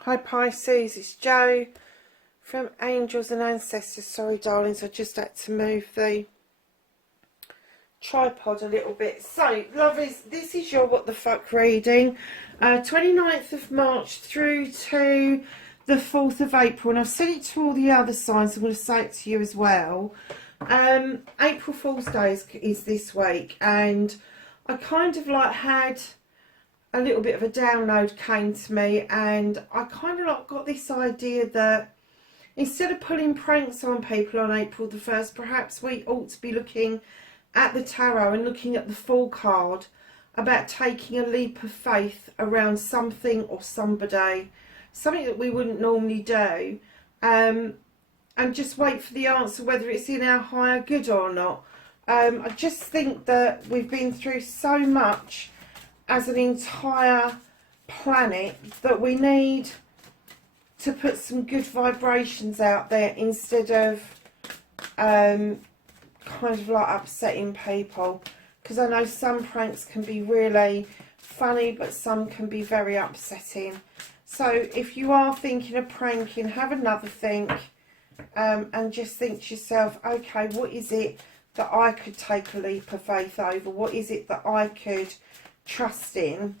Hi Pisces, it's Jo from Angels and Ancestors. Sorry darlings, I just had to move the tripod a little bit. So lovelies, this is your what the fuck reading, 29th of March through to the 4th of April, and I've said it to all the other signs, I'm going to say it to you as well. April Fool's Day is this week, and I kind of like had a little bit of a download came to me, and I kind of like got this idea that instead of pulling pranks on people on April the 1st, perhaps we ought to be looking at the tarot and looking at the Fool card about taking a leap of faith around something or somebody, something that we wouldn't normally do, and just wait for the answer whether it's in our higher good or not. I just think that we've been through so much as an entire planet that we need to put some good vibrations out there instead of kind of like upsetting people, because I know some pranks can be really funny but some can be very upsetting. So if you are thinking of pranking, have another think, and just think to yourself, okay, what is it that I could take a leap of faith over? What is it that I could trust in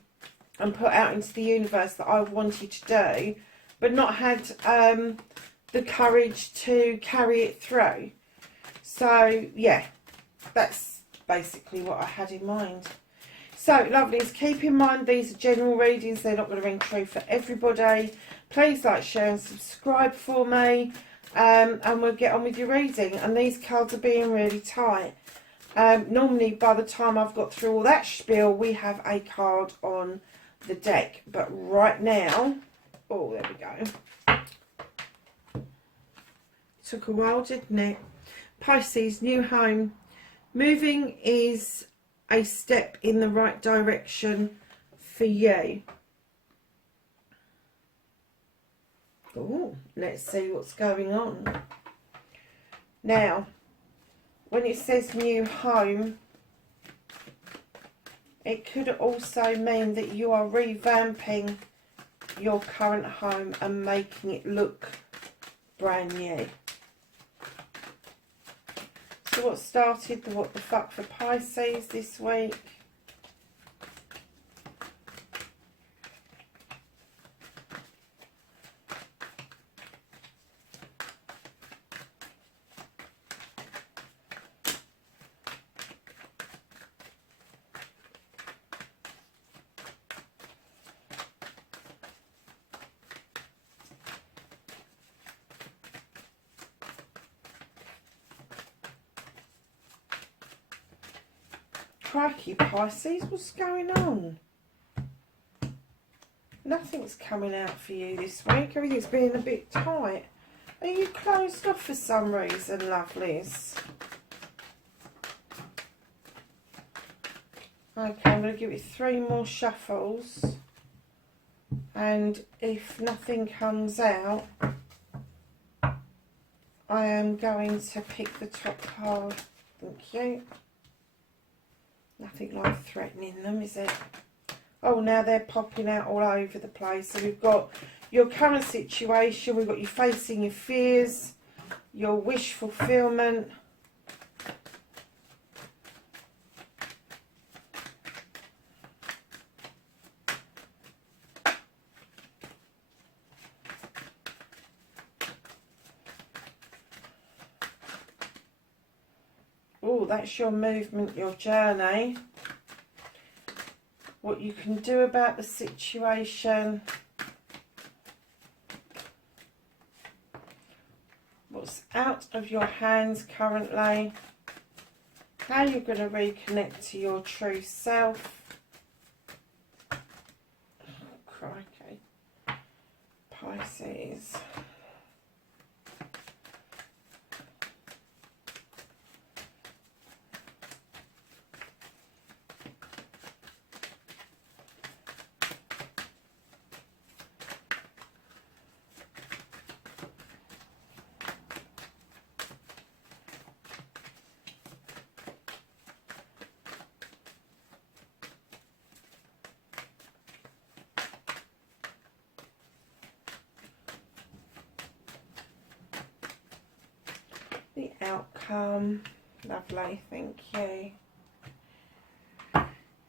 and put out into the universe that I wanted to do, but not had the courage to carry it through? So yeah, that's basically what I had in mind. So lovelies, keep in mind these are general readings, they're not going to ring true for everybody. Please like, share and subscribe for me, and we'll get on with your reading. And these cards are being really tight. Normally by the time I've got through all that spiel, we have a card on the deck, but right now, oh, there we go, took a while, didn't it? Pisces, new home. Moving is a step in the right direction for you. Oh, let's see what's going on now. When it says new home, it could also mean that you are revamping your current home and making it look brand new. So what started the what the fuck for Pisces this week? Crikey, Pisces, what's going on? Nothing's coming out for you this week. Everything's been a bit tight. Are you closed off for some reason, lovelies? Okay, I'm going to give it 3 more shuffles. And if nothing comes out, I am going to pick the top card. Thank you. Nothing like threatening them, is it? Oh, now they're popping out all over the place. So we've got your current situation, we've got you facing your fears, your wish fulfillment. Oh, that's your movement, your journey. What you can do about the situation. What's out of your hands currently. How you're going to reconnect to your true self. Oh, crikey. Pisces. the outcome. Lovely, thank you.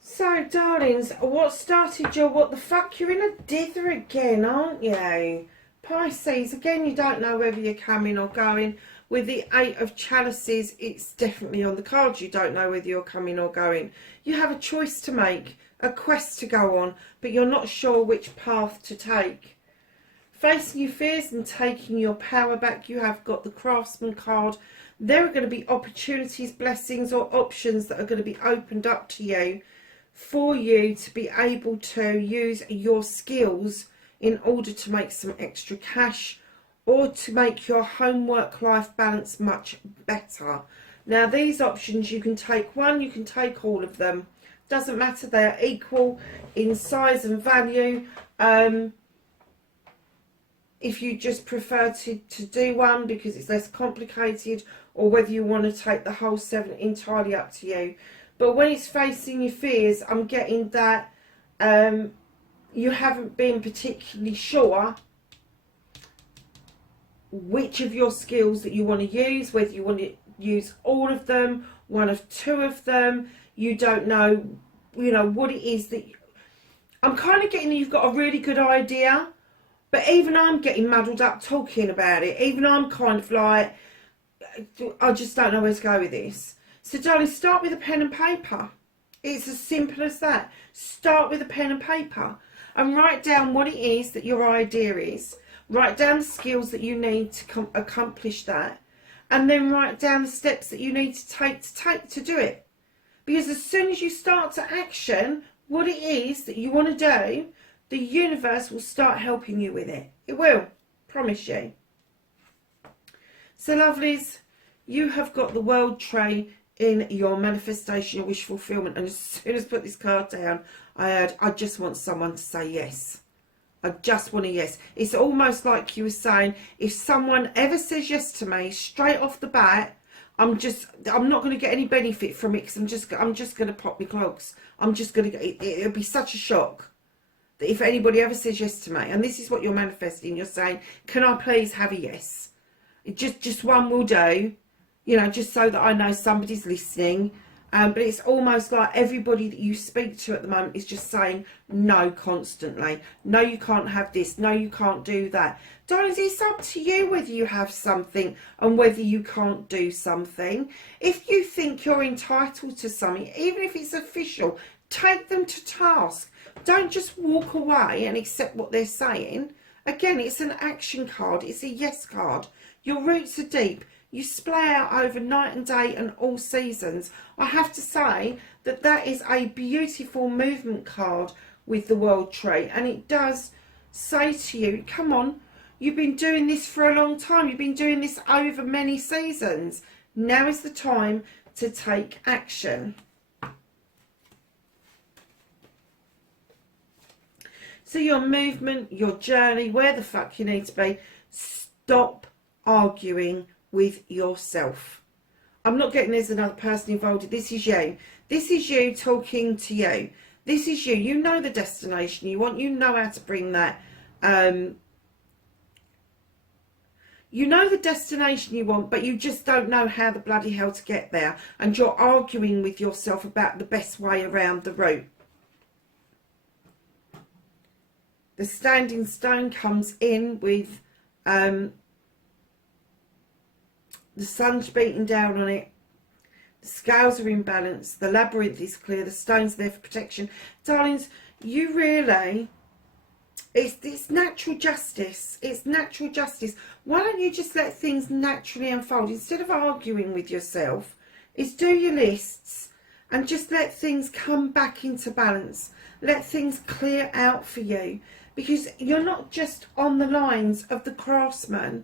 So, darlings, what started your what the fuck? You're in a dither again, aren't you? Pisces, again, you don't know whether you're coming or going. With the Eight of Chalices, it's definitely on the cards. You don't know whether you're coming or going. You have a choice to make, a quest to go on, but you're not sure which path to take. Facing your fears and taking your power back, you have got the Craftsman card. There are going to be opportunities, blessings, or options that are going to be opened up to you for you to be able to use your skills in order to make some extra cash or to make your home-work-life balance much better. Now, these options, you can take one, you can take all of them. Doesn't matter, they are equal in size and value. If you just prefer to do one because it's less complicated, or whether you want to take the whole 7, entirely up to you. But when it's facing your fears, I'm getting that you haven't been particularly sure which of your skills that you want to use, whether you want to use all of them, one of two of them. You don't know, you know, what it is that... I'm kind of getting that you've got a really good idea, but even I'm getting muddled up talking about it. Even I'm kind of like, I just don't know where to go with this. So, darling, start with a pen and paper. It's as simple as that. Start with a pen and paper and write down what it is that your idea is. Write down the skills that you need to accomplish that. And then write down the steps that you need to take to do it. Because as soon as you start to action what it is that you want to do, the universe will start helping you with it. It will. Promise you. So, lovelies, you have got the World Tree in your manifestation, your wish fulfillment. And as soon as I put this card down, I heard, I just want someone to say yes. I just want a yes. It's almost like you were saying, if someone ever says yes to me straight off the bat, I'm not going to get any benefit from it, because I'm just going to pop my clogs. I'm just going to, it'll be such a shock that if anybody ever says yes to me, and this is what you're manifesting, you're saying, can I please have a yes? Just one will do, you know, just so that I know somebody's listening. But it's almost like everybody that you speak to at the moment is just saying no constantly. No, you can't have this. No, you can't do that. Darlings, it's up to you whether you have something and whether you can't do something. If you think you're entitled to something, even if it's official, take them to task. Don't just walk away and accept what they're saying. Again, it's an action card. It's a yes card. Your roots are deep. You splay out over night and day and all seasons. I have to say that that is a beautiful movement card with the World Tree. And it does say to you, come on, you've been doing this for a long time. You've been doing this over many seasons. Now is the time to take action. So your movement, your journey, where the fuck you need to be, stop arguing with yourself. I'm not getting there's another person involved. This is you. This is you talking to you. This is you. You know the destination you want. You know how to bring that. You know the destination you want, but you just don't know how the bloody hell to get there. And you're arguing with yourself about the best way around the route. The standing stone comes in with the sun's beating down on it. The scales are in balance. The labyrinth is clear. The stone's there for protection. Darlings, you really... It's natural justice. It's natural justice. Why don't you just let things naturally unfold? Instead of arguing with yourself, is do your lists and just let things come back into balance. Let things clear out for you. Because you're not just on the lines of the craftsman.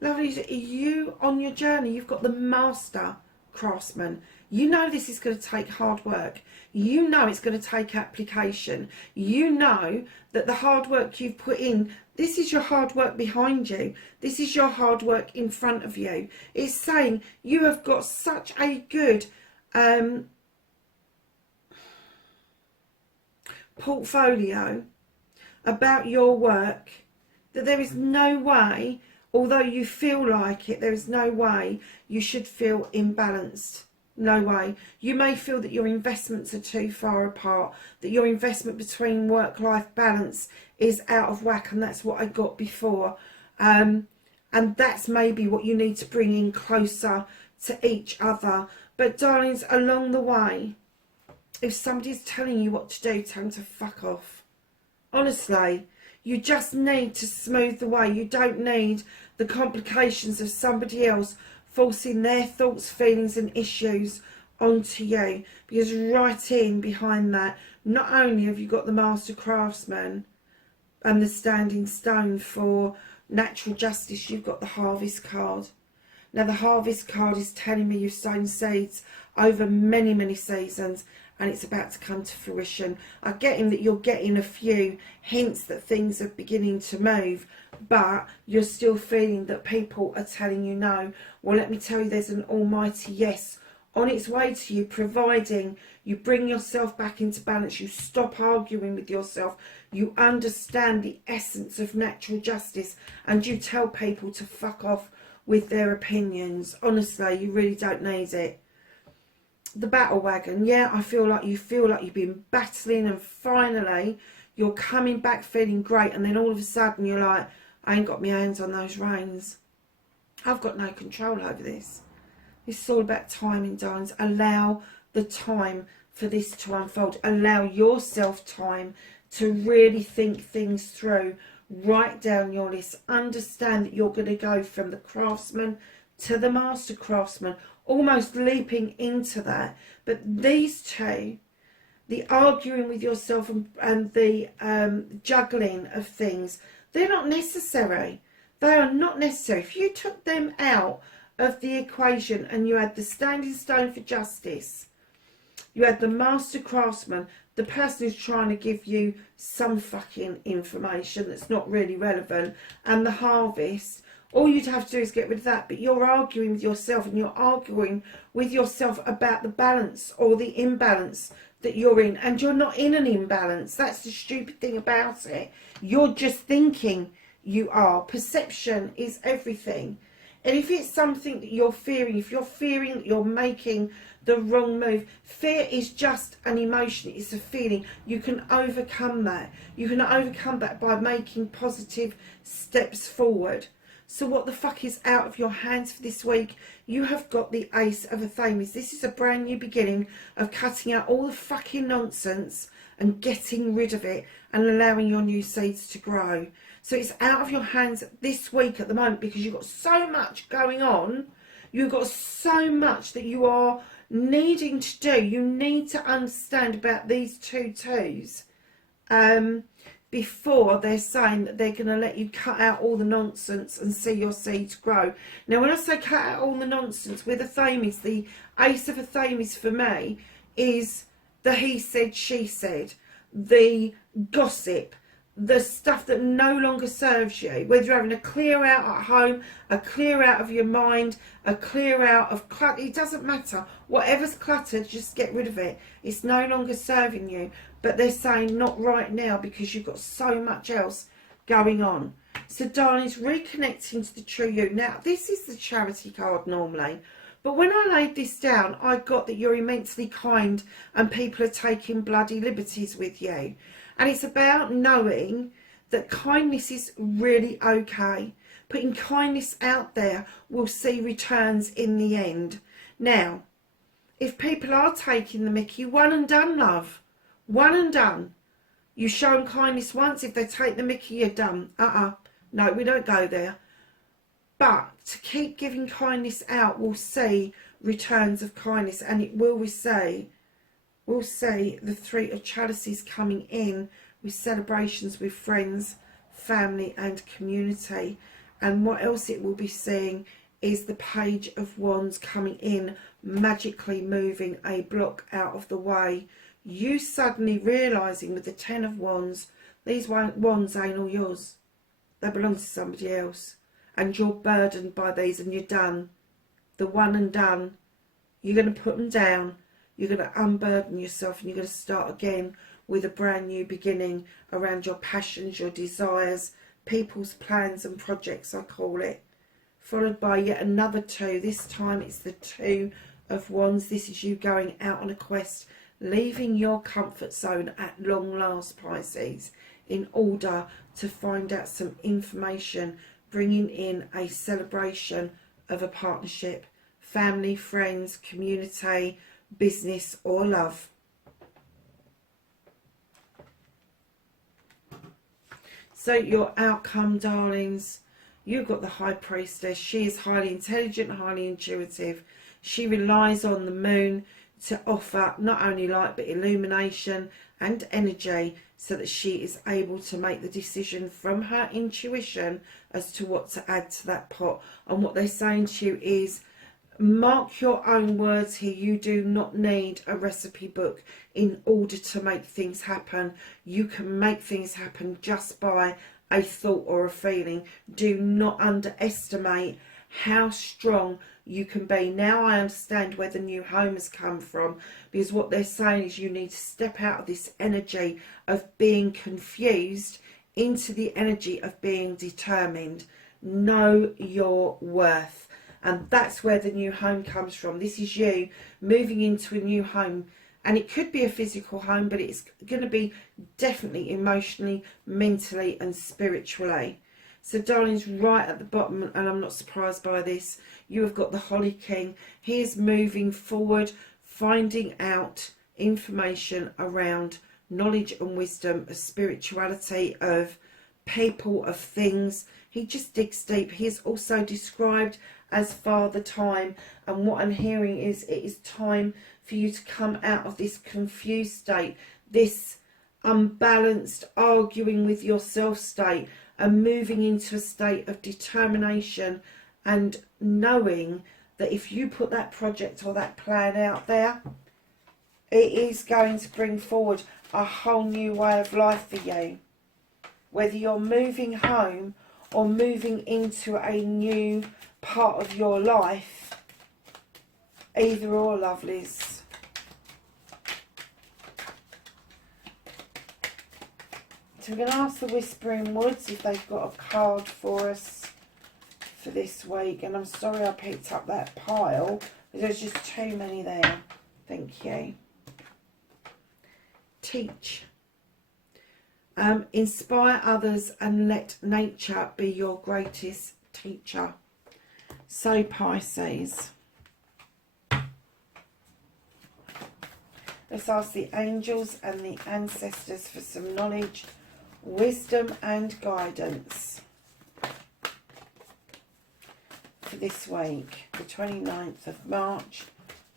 Lovely, you on your journey, you've got the master craftsman. You know this is going to take hard work. You know it's going to take application. You know that the hard work you've put in, this is your hard work behind you. This is your hard work in front of you. It's saying you have got such a good portfolio about your work that there is no way Although you feel like it, there is no way you should feel imbalanced. No way. You may feel that your investments are too far apart, that your investment between work-life balance is out of whack, and that's what I got before. And that's maybe what you need to bring in closer to each other. But darlings, along the way, if somebody's telling you what to do, tell them to fuck off. Honestly, you just need to smooth the way. You don't need the complications of somebody else forcing their thoughts, feelings and issues onto you. Because right in behind that, not only have you got the Master Craftsman and the Standing Stone for natural justice, you've got the Harvest card. Now the Harvest card is telling me you've sown seeds over many, many seasons, and it's about to come to fruition. I'm getting that you're getting a few hints that things are beginning to move, but you're still feeling that people are telling you no. Well, let me tell you, there's an almighty yes on its way to you, providing you bring yourself back into balance, you stop arguing with yourself, you understand the essence of natural justice, and you tell people to fuck off with their opinions. Honestly, you really don't need it. The battle wagon, yeah, I feel like you've been battling, and finally you're coming back feeling great, and then all of a sudden you're like, I ain't got my hands on those reins. I've got no control over this. This is all about timing, darlings. Allow the time for this to unfold. Allow yourself time to really think things through. Write down your list. Understand that you're going to go from the craftsman to the master craftsman, almost leaping into that. But these two, the arguing with yourself and the juggling of things, they're not necessary. They are not necessary. If you took them out of the equation and you had the Standing Stone for justice, you had the master craftsman, the person who's trying to give you some fucking information that's not really relevant, and the Harvest, all you'd have to do is get rid of that. But you're arguing with yourself, and you're arguing with yourself about the balance or the imbalance that you're in, and you're not in an imbalance. That's the stupid thing about it. You're just thinking you are. Perception is everything. And if it's something that you're fearing, if you're fearing that you're making the wrong move, fear is just an emotion. It's a feeling. You can overcome that. You can overcome that by making positive steps forward. So what the fuck is out of your hands for this week? You have got the Ace of Athames. This is a brand new beginning of cutting out all the fucking nonsense and getting rid of it and allowing your new seeds to grow. So it's out of your hands this week at the moment, because you've got so much going on. You've got so much that you are needing to do. You need to understand about these two twos before they're saying that they're going to let you cut out all the nonsense and see your seeds grow. Now, when I say cut out all the nonsense, with Athames, the Ace of Athames for me is the he said, she said, the gossip, the stuff that no longer serves you, whether you're having a clear out at home, a clear out of your mind, a clear out of clutter, it doesn't matter. Whatever's cluttered, just get rid of it. It's no longer serving you. But they're saying not right now, because you've got so much else going on. So darlings, reconnecting to the true you. Now, this is the Charity card normally, but when I laid this down, I got that you're immensely kind and people are taking bloody liberties with you. And it's about knowing that kindness is really okay. Putting kindness out there will see returns in the end. Now, if people are taking the mickey, one and done, love. One and done. You show them kindness once, if they take the mickey, you're done. No, we don't go there. But to keep giving kindness out will see returns of kindness, and it will see the Three of Chalices coming in with celebrations with friends, family and community. And what else it will be seeing is the Page of Wands coming in, magically moving a block out of the way. You suddenly realising with the Ten of Wands, these wands ain't all yours. They belong to somebody else. And you're burdened by these, and you're done. The one and done. You're going to put them down. You're going to unburden yourself, and you're going to start again with a brand new beginning around your passions, your desires, people's plans and projects, I call it. Followed by yet another 2. This time it's the 2 of Wands. This is you going out on a quest, leaving your comfort zone at long last, Pisces, in order to find out some information, bringing in a celebration of a partnership, family, friends, community, business or love. So your outcome, darlings, you've got the High Priestess. She is highly intelligent, highly intuitive. She relies on the moon to offer not only light but illumination and energy, so that she is able to make the decision from her intuition as to what to add to that pot. And what they're saying to you is, mark your own words here. You do not need a recipe book in order to make things happen. You can make things happen just by a thought or a feeling. Do not underestimate how strong you can be. Now I understand where the new home has come from, because what they're saying is you need to step out of this energy of being confused into the energy of being determined. Know your worth. And that's where the new home comes from. This is you moving into a new home. And it could be a physical home, but it's going to be definitely emotionally, mentally and spiritually. So darlings, right at the bottom, and I'm not surprised by this, you have got the Holly King. He is moving forward, finding out information around knowledge and wisdom, of spirituality, of people, of things. He just digs deep. He is also described as Father Time, and what I'm hearing is it is time for you to come out of this confused state, this unbalanced arguing with yourself state, and moving into a state of determination and knowing that if you put that project or that plan out there, it is going to bring forward a whole new way of life for you. Whether you're moving home or moving into a new part of your life, either or, lovelies. So we're going to ask the Whispering Woods if they've got a card for us for this week. And I'm sorry I picked up that pile, but there's just too many there. Thank you. Teach. Inspire others and let nature be your greatest teacher. So Pisces, let's ask the angels and the ancestors for some knowledge, wisdom and guidance for this week, the 29th of March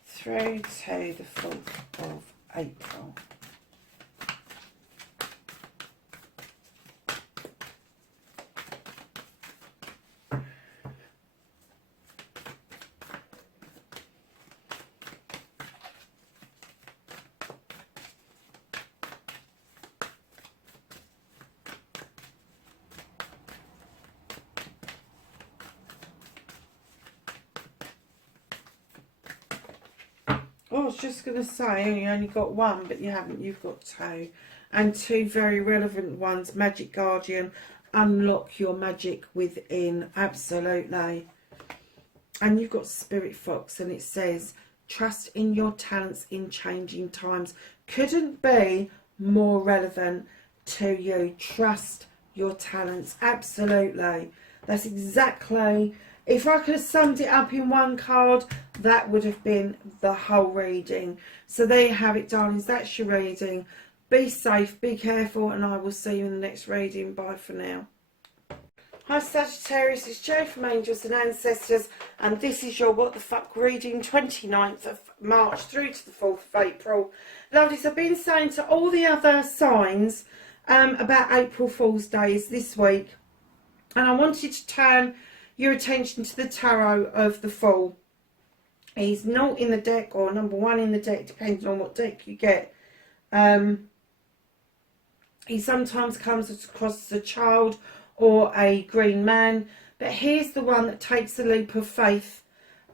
through to the 4th of April. I was just going to say, you only got one, but you haven't. You've got 2. And 2 very relevant ones. Magic Guardian, unlock your magic within. Absolutely. And you've got Spirit Fox, and it says, trust in your talents in changing times. Couldn't be more relevant to you. Trust your talents. Absolutely. That's exactly... If I could have summed it up in one card, that would have been the whole reading. So there you have it, darlings. That's your reading. Be safe, be careful, and I will see you in the next reading. Bye for now. Hi Sagittarius, it's Jo from Angels and Ancestors, and this is your What the Fuck reading, 29th of March through to the 4th of April. Lovelies, I've been saying to all the other signs about April Fool's Days this week, and I wanted to turn your attention to the tarot of the Fool. He's not in the deck, or number 1 in the deck, depending on what deck you get. He sometimes comes across as a child or a green man, but here's the one that takes a leap of faith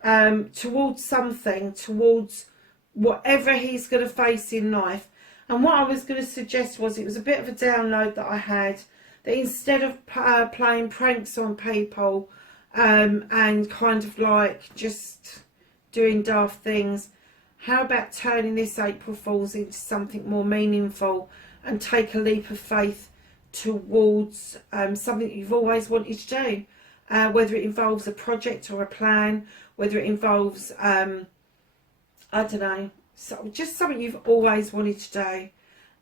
towards something, towards whatever he's going to face in life. And what I was going to suggest was, it was a bit of a download that I had, that instead of playing pranks on people and kind of like just doing daft things, how about turning this April Fool's into something more meaningful and take a leap of faith towards something you've always wanted to do, whether it involves a project or a plan, whether it involves I don't know, just something you've always wanted to do,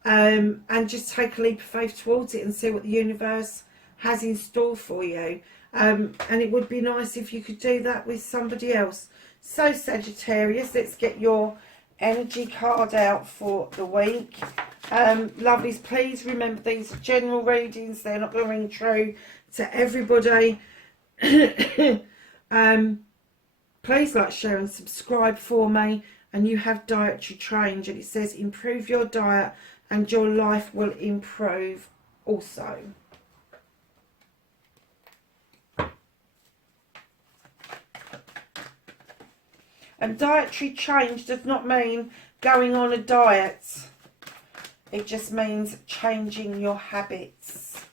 and just take a leap of faith towards it and see what the universe has in store for you. And it would be nice if you could do that with somebody else. So Sagittarius, let's get your energy card out for the week. Lovelies, please remember these are general readings. They're not going to ring true to everybody. Please like, share and subscribe for me. And you have Dietary Change, and it says improve your diet and your life will improve also. And dietary change does not mean going on a diet. It just means changing your habits.